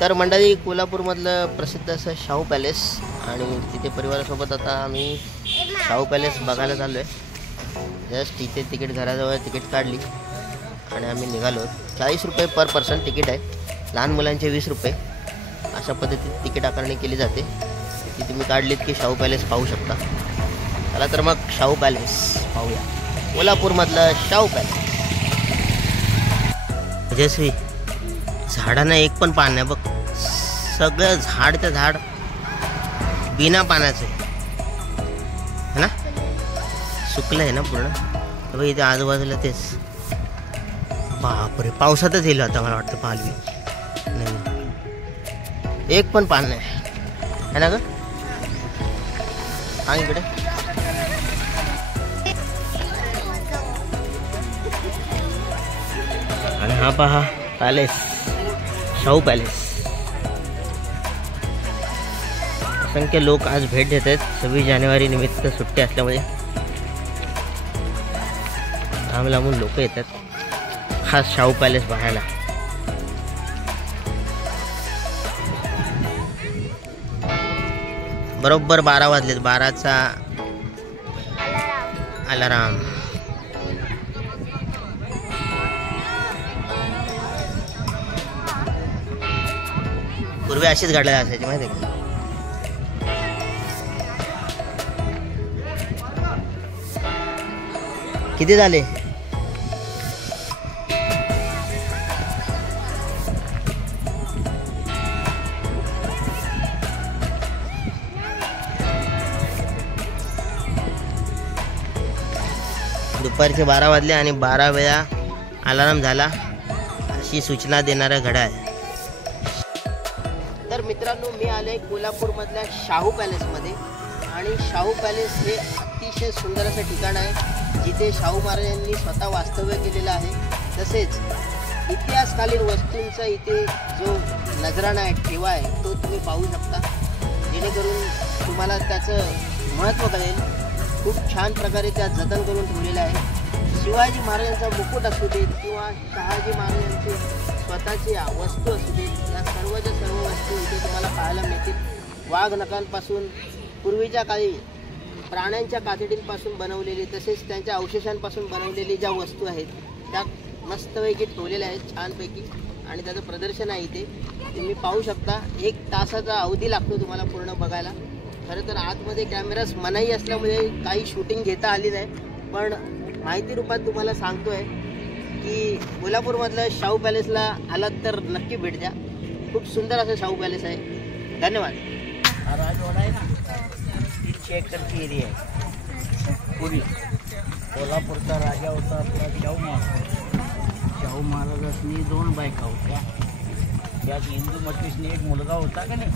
तर मंडळी, कोल्हापूरमधलं प्रसिद्ध असं शाहू पॅलेस आणि तिथे परिवारासोबत आता आम्ही शाहू पॅलेस बघायला चाललो आहे. जस्ट तिथे तिकीट घराजवळ तिकीट काढली आणि आम्ही निघालो. 40 रुपये पर पर्सन तिकीट आहे. लहान मुलांचे 20 रुपये अशा पद्धतीत तिकीट आकारणी केली जाते. ती तुम्ही काढलीत की शाहू पॅलेस पाहू शकता. चला तर मग शाहू पॅलेस पाहूया. कोल्हापूरमधलं शाहू पॅलेस. जयश्री, झाडांना एक पण पान नाही बघ. सगळं झाडचं झाड बिना पाण्याचं आहे ना. सुकलं आहे ना पूर्ण. तर इथे आजूबाजूला तेच. बापरे, पावसातच येईल आता मला वाटतं. पालवी नाही, एक पण पान नाही है ना ग. सांग इकडे. आणि हा पहा पॅलेस, शाहू पॅलेस. असंख्य लोक आज भेट देत आहेत. 26 जानेवारी निमित्त सुट्टी असल्यामुळे लांब लांबून लोक येतात खास शाहू पॅलेस बघायला. बरोबर 12 वाजलेत. 12चा अलाराम. पूर्वी अशीच गाड्या असायची माहिती आहे का. किती झाले? दुपारचे 12 वाजले आणि 12 वेळा अलार्म झाला अशी सूचना देणारा घड्याळ. तर मित्रांनो, मी आले कोल्हापूरमधल्या शाहू पॅलेसमध्ये. आणि शाहू पॅलेस हे अतिशय सुंदर असं ठिकाण आहे जिथे शाहू महाराजांनी स्वतः वास्तव्य केलेलं आहे. तसेच इतिहासकालीन वस्तूंचा इथे जो नजराणा आहे, ठेवा आहे, तो तुम्ही पाहू शकता. जेणेकरून तुम्हाला त्याचं महत्त्व कळेल. खूप छान प्रकारे त्या जतन करून ठेवलेलं आहे. शिवाजी महाराजांचा मुकुट असू दे किंवा शहाजी महाराजांचे स्वतःची वस्तू असू दे, या सर्वच्या सर्व वस्तू इथे तुम्हाला पाहायला मिळतील. वाघ नखांपासून, पूर्वीच्या काळी प्राण्यांच्या कातडींपासून बनवलेली, तसेच त्यांच्या अवशेषांपासून बनवलेली ज्या वस्तू आहेत त्या मस्तपैकी ठेवलेल्या आहेत छानपैकी. आणि त्याचं प्रदर्शन आहे इथे, तुम्ही पाहू शकता. 1 तासाचा अवधी लागतो तुम्हाला पूर्ण बघायला. खरं तर आतमध्ये कॅमेरास मनाई असल्यामुळे काही शूटिंग घेता आली नाही, पण माहिती रूपात तुम्हाला सांगतोय की कोल्हापूरमधल्या शाहू पॅलेसला आलात तर नक्की भेट द्या. खूप सुंदर असं शाहू पॅलेस आहे. धन्यवाद. हा राजवाडा आहे ना, 300 एकरची एरिया आहे. पूर्वी कोल्हापूरचा राजा होता आपला शाहू महाराज. शाहू महाराजांनी 2 बायका होत्या. त्यात हिंदू मतीसने एक मुलगा होता का नाही,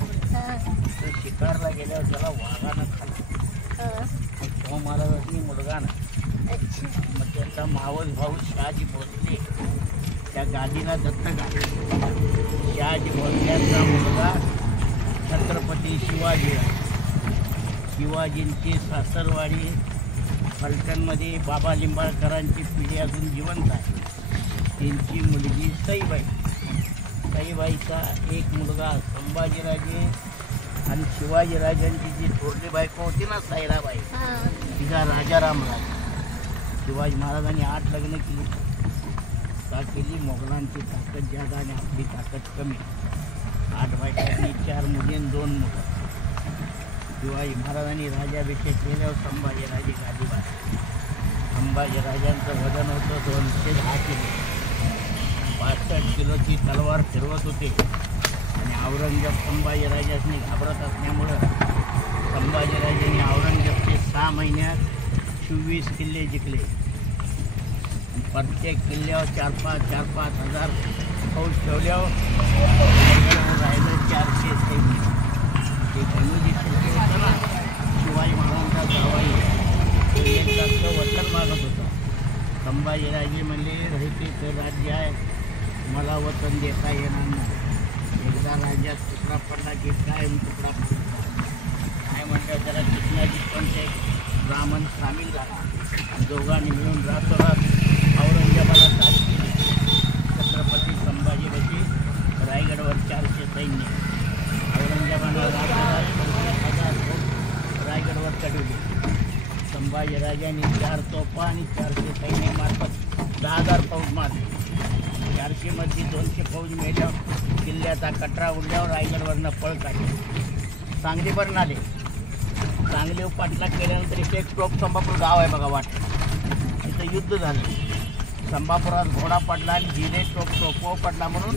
तो शिकारला गेल्यावर त्याला वाघानं खाल्ला. शाहू महाराजांनी मुलगा ना, मग त्याचा मावस भाऊ शहाजी भोसले त्या गादीला दत्तक आले. शहाजी भोसल्यांचा मुलगा छत्रपती शिवाजी. शिवाजींची सासरवाडी फलटणमध्ये बाबा लिंबाळकरांची पिढी अजून जिवंत आहे. त्यांची मुलगी सईबाई. सईबाईचा एक मुलगा संभाजीराजे आणि शिवाजीराजांची जी थोरली बायको होती ना सायराबाई, तिचा राजाराम राजा. शिवाजी महाराजांनी 8 लग्न केली. का केली? मोगलांची ताकद जादा आणि आपली ताकद कमी. 8 बायकांनी 4 मुली आणि 2 मुलं. शिवाजी महाराजांनी राज्याभिषेक केल्यावर संभाजीराजे गादीवर. संभाजीराजांचं वजन होतं 210 किलो. 62 किलोची तलवार फिरवत होते. आणि औरंगजेब संभाजीराजांनी घाबरत असल्यामुळं संभाजीराजांनी औरंगजेबचे 6 महिन्यात 24 किल्ले जिंकले. प्रत्येक किल्ल्यावर 4-5 हजार फौज ठेवल्यावर राहिलं 400 सैनिक. ते गणोजी शिर्के होतं ना, शिवाजी महाराजांचा जावाई, तो वतन मागत होता. संभाजीराजे म्हणले, रहितेचं राज्य आहे, मला वतन देता येणार नाही. एकदा राज्यात तुकडा पडला की कायम तुकडा पडला. काय म्हणतात त्याला, कृष्णाजी पण ते ब्राह्मण सामील झाला. दोघांनी मिळून रातोरात औरंगजेबाला ताज केली. छत्रपती संभाजीराजे रायगडवर 4 सैन्य औरंगजेबानं रायगडवर चढवले. संभाजीराजांनी 4 तोफा आणि 400 सैन्यामार्फत 10,000 फौज मारली. 400 मध्ये 200 फौज मेल्यावर किल्ल्याचा कटरा उडल्यावर रायगडवरनं पळ काढली. सांगलीपर्यंत आले. सांगली पाठलाग केल्यानंतर इथे एक टोप संभापूर गाव आहे बघा वाट, तिथं युद्ध झालं. संभापुरात घोडा पडला आणि हिरे टोप पडला म्हणून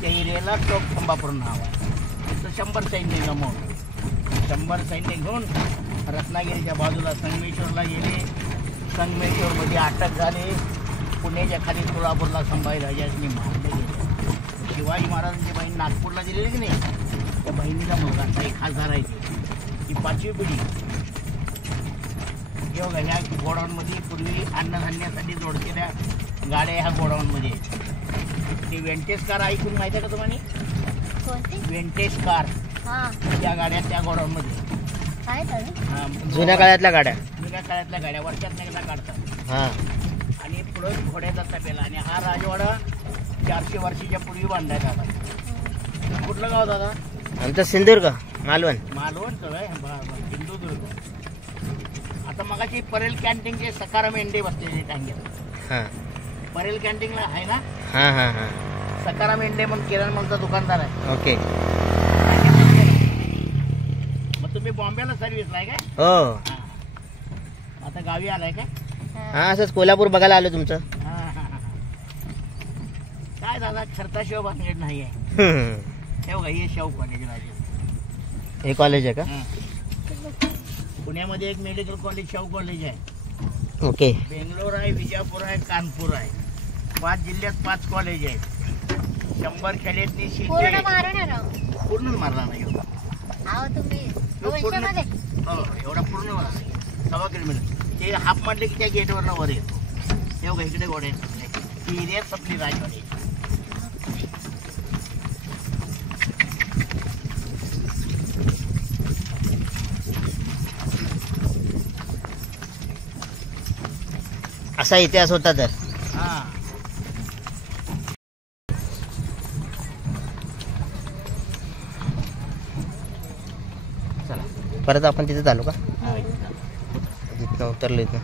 त्या हिरेला टोप संभापूर नाव आहे. तिथं 100 सैन्य जमवलं. 100 सैन्य घेऊन रत्नागिरीच्या बाजूला संगमेश्वरला गेले. संगमेश्वरमध्ये अटक झाले. पुण्याच्या खाली तुळापूरला संभाजीराजांनी मारले गेले. शिवाजी महाराजांची बहीण नागपूरला दिलेली की नाही, त्या बहिणीचा मुलगा एक खासदार आहे. ही 5वी पिढी. जेव्हा ह्या गोडाऊनमध्ये पूर्वी अन्नधान्यासाठी जोडलेल्या गाड्या ह्या गोडाऊनमध्ये. ती वेंटेज कार ऐकून माहिती आहे का तुम्हाला? वेंटेज कार त्या गाड्या त्या गोडाऊनमध्ये. जुन्या काळातल्या गाड्या वर्षात एकदा काढतात. आणि पुढं घोड्याचा तपेला. आणि हा राजवाडा 400 वर्षाच्या पूर्वी बांधण्यात आला. कुठलं गाव दादा? आमचं सिंधुदुर्ग, मालवण. सिंधुदुर्ग. आता मगाची परेल कॅन्टीनचे सकाराम एंडे बसलेले टांग्यात. परेल कॅन्टीनला आहे ना? सकाराम एंडे म्हणून किरण म्हणचा दुकानदार आहे. ओके. मग तुम्ही बॉम्बेला सर्व्हिसला आहे काय? हो. आता गावी आलाय काय? हा, असंच कोल्हापूर बघायला आलो तुमचं. काय दादा खर्चाशिवाय भानगड नाही आहे. हे बघा हे शाहू कॉलेज राजे. हे कॉलेज आहे का? पुण्यामध्ये एक मेडिकल कॉलेज शाहू कॉलेज आहे. ओके. बेंगलोर आहे, विजापूर आहे, कानपूर आहे. 5 जिल्ह्यात 5 कॉलेज आहेत. 100 खेड्यातली पूर्ण मारला नाही एवढा. एवढा पूर्ण 1.25 किलोमीटर. ते हाफ मारले की त्या गेटवरनं वर येतो. हे बघा इकडे गोडे ही एरिया संपली राजवाडी. असा इतिहास होता तर. चला परत आपण तिथे चालू का? जिथं उतरलो इथं.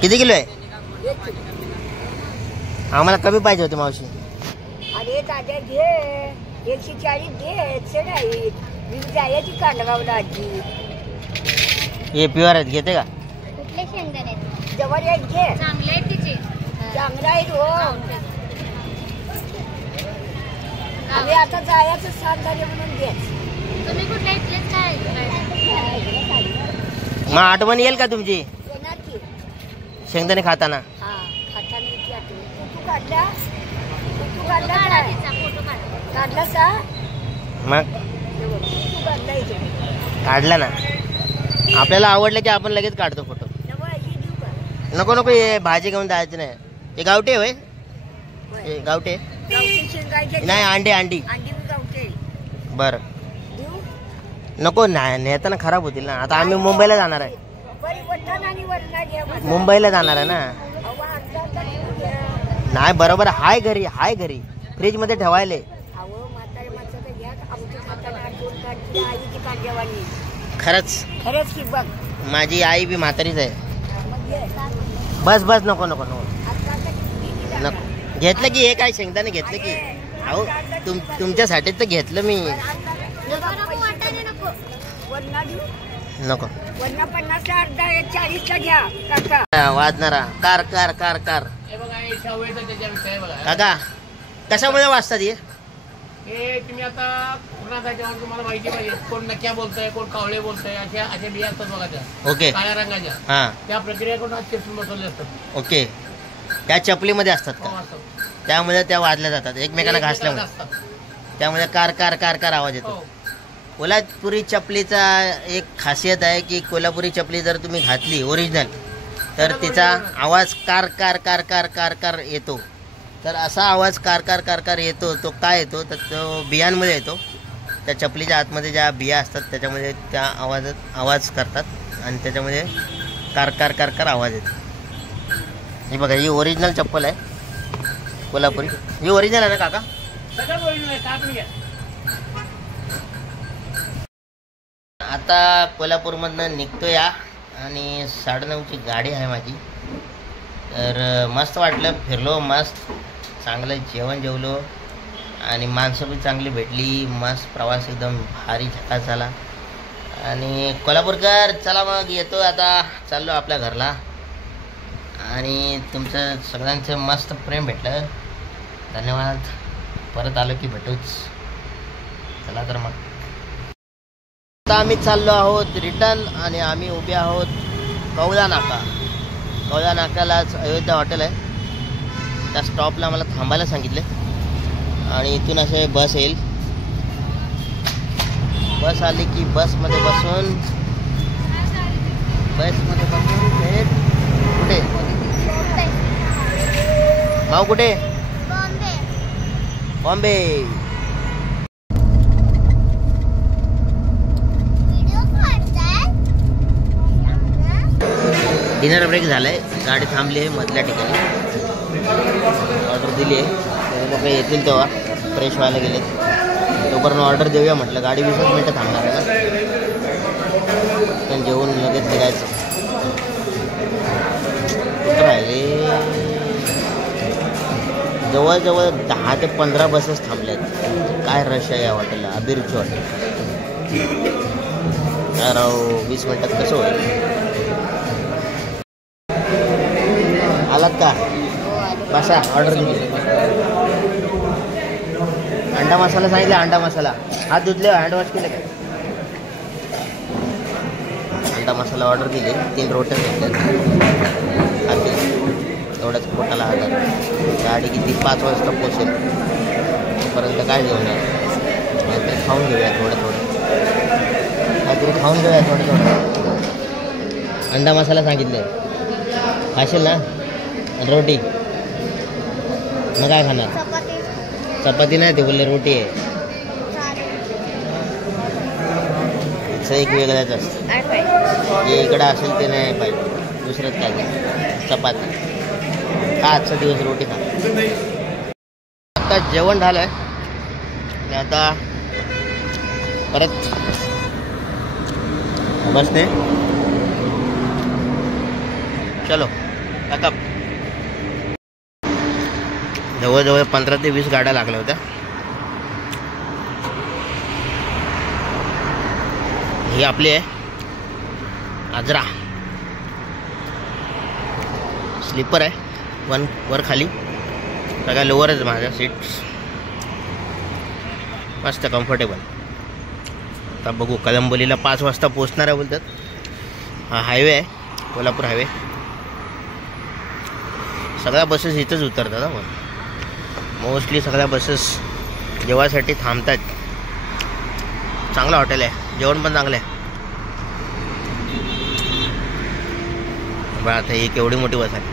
किती किलो आहे? आम्हाला कमी पाहिजे होते मावशी. अरे दादा घे 140 घे. चढाई मी जायची कांडगावला आजी. हे प्युअर आहेत, घेते का? कुठले शेंगदाणे जवळ आहेत घे. चांगले आहेत तिचे. चांगलं आहे हो. आम्ही आता जायचं 7 झाले म्हणून घे. तुम्ही कुठल्या इथलेच काय? मग आठवण येईल का तुमची येणार की शेंगदाणे खाताना? खाताना इथे आठवण. तू काढला काढला का? मग तू काढला इथे. काढला ना. आपल्याला आवडलं की आपण लगेच काढतो फोटो. नको नको, हे भाजी घेऊन जायचं नाही. हे गावठे होय? गावठे नाही, अंडी. बर नको, नाही नेताना खराब होतील ना. आता आम्ही मुंबईला जाणार आहे. मुंबईला जाणार आहे ना. नाही बरोबर, हाय घरी फ्रीज मध्ये ठेवायले. खरंच की बघ, माझी आई बी म्हातारीच आहे. बस नको घेतलं की हे काय शेंगदाणे घेतलं की. अहो तुमच्यासाठीच तर घेतलं मी. नको 50-40 घ्या. वाजणारा कार काका कशामुळे वाजतात हे तुम्ही आता पूर्ण त्याच्यावर तुम्हाला माहिती पाहिजे. कोण नक्या बोलतंय, कोण कावळे बोलतंय, अशा बिया असतात बघा त्या. ओके. काळ्या रंगाच्या. हा, त्या प्रक्रिया करून आज चिप्सून बसवले असतात. ओके. त्या चपलीमध्ये असतात का? त्यामुळे त्या वाजल्या जातात एकमेकांना घासल्यामुळे. त्यामुळे कार आवाज येतो. कोल्हापुरी चपलीचा एक खासियत आहे की कोल्हापुरी चपली जर तुम्ही घातली ओरिजिनल तर तिचा आवाज कार येतो. तर असा आवाज कार येतो. तो काय येतो तर तो बियांमध्ये येतो. त्या चपलीच्या आतमध्ये ज्या बिया असतात त्याच्यामध्ये त्या आवाज करतात आणि त्याच्यामध्ये कार आवाज येतो. ही बघा, ही ओरिजिनल चप्पल आहे. कोल्हापुरी ही ओरिजिनल आहे ना काका? सगळं ओरिजिनल आहे, कापडी आहे. आता कोल्हापूरमधनं निघतो या आणि 9:30ची गाडी आहे माझी. तर मस्त वाटलं, फिरलो मस्त, चांगलं जेवण जेवलो आणि माणसं पण चांगली भेटली. मस्त प्रवास एकदम भारी झकास झाला. आणि कोल्हापूरकर चला मग येतो आता, चाललो आपल्या घरला. आणि तुमचं सगळ्यांचं मस्त प्रेम भेटलं, धन्यवाद. परत आलो की भेटूच. चला तर मग आता आम्ही चाललो आहोत रिटर्न आणि आम्ही उभे आहोत कौला नाका. कौला नाक्यालाच अयोध्या हॉटेल आहे, त्या स्टॉपला मला थांबायला सांगितले आणि इथून असे बस येईल. बस आली की बसमध्ये बसून थेट कुठे भाऊ, कुठे? बॉम्बे. डिनर ब्रेक झालाय, गाडी थांबली आहे मधल्या ठिकाणी. ऑर्डर दिली आहे, लोक येतील तेव्हा फ्रेश व्हायला गेलेत. तोपर्यंत ऑर्डर देऊया म्हटलं, गाडी 20 मिनटं थांबणार आहे ना. पण जेवून लगेच निघायचं. कुठं राहिले? जवळजवळ 10 ते 15 बसेस थांबल्यात. काय रश आहे या हॉटेलला, अभिरुची हॉटेल. काय राव, 20 मिनटात कसं होईल? आलात का? बसा, ऑर्डर दिली. अंडा मसाला सांगितलं, अंडा मसाला. हात धुतले, हँड वॉश केले का? अंडा मसाला ऑर्डर दिली, 3 रोट्या घेतल्या. एवढ्याच पोटाला आधार. गाडी किती 5 वाजता पोचेल, तोपर्यंत काय घेऊन या, काहीतरी खाऊन घेऊया थोडं. काहीतरी खाऊन घेऊया थोडं. अंडा मसाला सांगितलं, खाशील ना? रोटी मग काय खाणार? चपाती नाही, ते बोलले रोटी आहे. तिचं एक वेगळंच असतं, जे इकडं असेल ते नाही पाहिजे, दुसरंच काय नाही. चपाती खा, आजचा दिवस रोटी खा. आता जेवण झालं आहे आणि आता परत बसते. चलो काका. जवळजवळ 15 ते 20 गाड्या लागल्या होत्या. ही आपली आहे आजरा, स्लीपर आहे, वर खाली सगळ्या लोअरच माझ्या सीट्स, मस्त कम्फर्टेबल. आता बघू, कळंबोलीला 5 वाजता पोचणार आहे बोलतात. हा हायवे आहे, कोल्हापूर हायवे. सगळ्या बसेस इथंच उतरतात. मग मोस्टली सगळ्या बसेस जेवायसाठी थांबतात. चांगलं हॉटेल आहे, जेवण पण चांगलं आहे. बघा आता ही केवढी मोठी बस आहे.